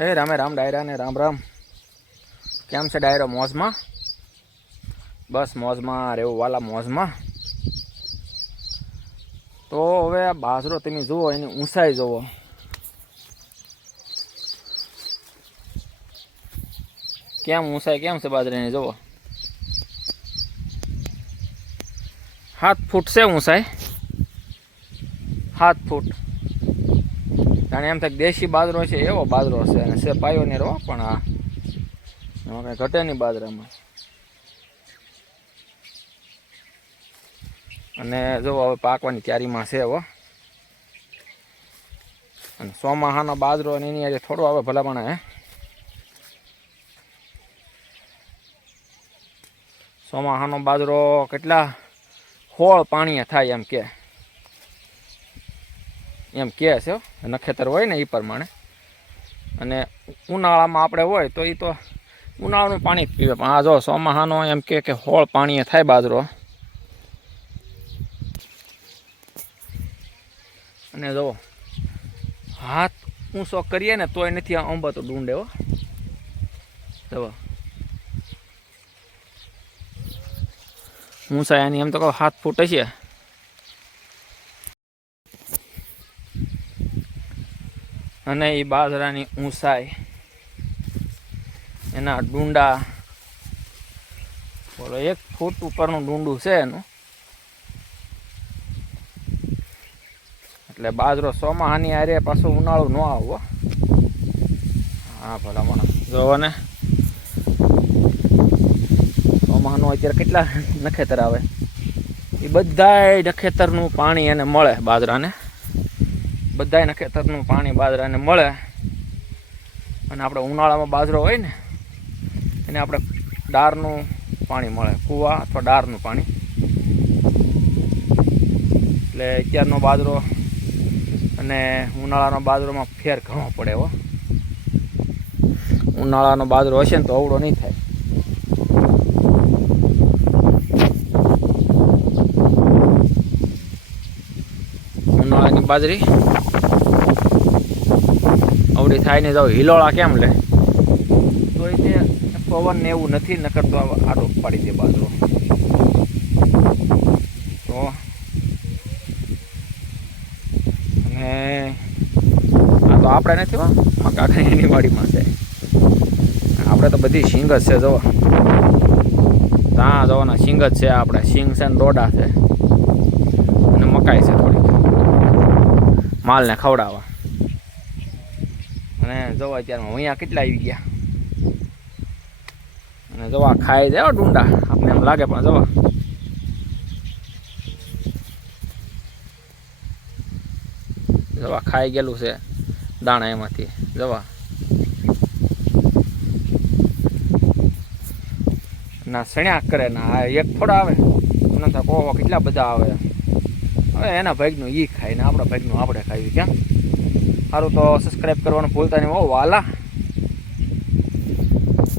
હે, રામે રામ ડાયરા ને રામ રામ. કેમ છે ડાયરો મોજમાં? બસ મોજમાં રહેવું વાલા મોજમાં. તો હવે આ બાજરો તમે જુઓ, એની ઊંચાઈ જુઓ. કેમ ઊંચાઈ, કેમ છે બાજરાની, જુઓ. સાત ફૂટ છે ઊંચાઈ. સાત ફૂટ. જાણે એમ થાય દેશી બાજરો છે, એવો બાજરો છે અને છે પાયો ને રો પણ આ એમાં કઈ ઘટે નહીં બાજરામાં. અને જો હવે પાકવાની તૈયારીમાં છે, હો. અને સોમાહાનો બાજરો અને એની આજે થોડો આવે ભલામણ, હે. સોમાહાનો બાજરો કેટલા હોળ પાણીએ થાય એમ કે. એમ કે છે. નખેતર હોય ને એ પ્રમાણે. અને ઉનાળામાં આપણે હોય તો એ તો ઉનાળાનું પાણી પીવે. પણ આ જો ચોમાહાનો એમ કે કે હોળ પાણીએ થાય બાજરો. અને જો હાથ ઊંચો કરીએ ને તોય નથી આ અંબા તો ડુંડે હો. જો. ઊંચાઈ એની એમ તો કહો હાથ ફૂટે હશે અને એ બાજરાની ઊંચાઈ એના ડુંડા, બોલો, એક ફૂટ ઉપરનું ડુંડું છે એનું. એટલે બાજરો સોમાહાની આરે પાછું ઉનાળું ન આવો હા, ભલામણ. જોવો ને. સોમાહાનું અત્યારે કેટલા નખેતર આવે? એ બધાય નખેતરનું પાણી એને મળે બાજરાને. બધાય નખેતરનું પાણી બાજરાને મળે. અને આપણે ઉનાળામાં બાજરો હોય ને, એને આપણે ડારનું પાણી મળે, કૂવા અથવા ડારનું પાણી. એટલે અત્યારનો બાજરો અને ઉનાળાનો બાજરોમાં ફેર ઘણો પડે એવો ઉનાળાનો બાજરો હશે ને તો અવળો નહીં થાય. ઉનાળાની બાજરી. અવડી થાય ને જાવ હિલોળા કેમ લે? તો એ પવન ને એવું નથી, નકર તો આડો પાડી દે બાજરો. તો અને આ તો આપણે નથી મારા કાકા એની વાડીમાં છે. આપણે તો બધી સિંગ જ છે જો ત્યાં જવાના સિંગ જ છે આપણે સિંગ છે ને દોડા છે. અને મકાઈ છે થોડીક માલને ખવડાવવા. અને જોવા અત્યારમાં અહીંયા કેટલા આવી ગયા? અને જોવા ખાઈ જાય ડુંડા. આપણે એમ લાગે પણ જોવા જવા ખાઈ ગયેલું છે દાણા એમાંથી. જવા ના સણ્યા કરે ના એક થોડા આવે. એના તો કેટલા બધા આવે? એના ભાગનું એ ખાય ને આપણા ભાગનું આપણે ખાઈએ, ક્યાં? સારું તો સબસ્ક્રાઈબ કરવાનું ભૂલતા નહીં હો, વાલા.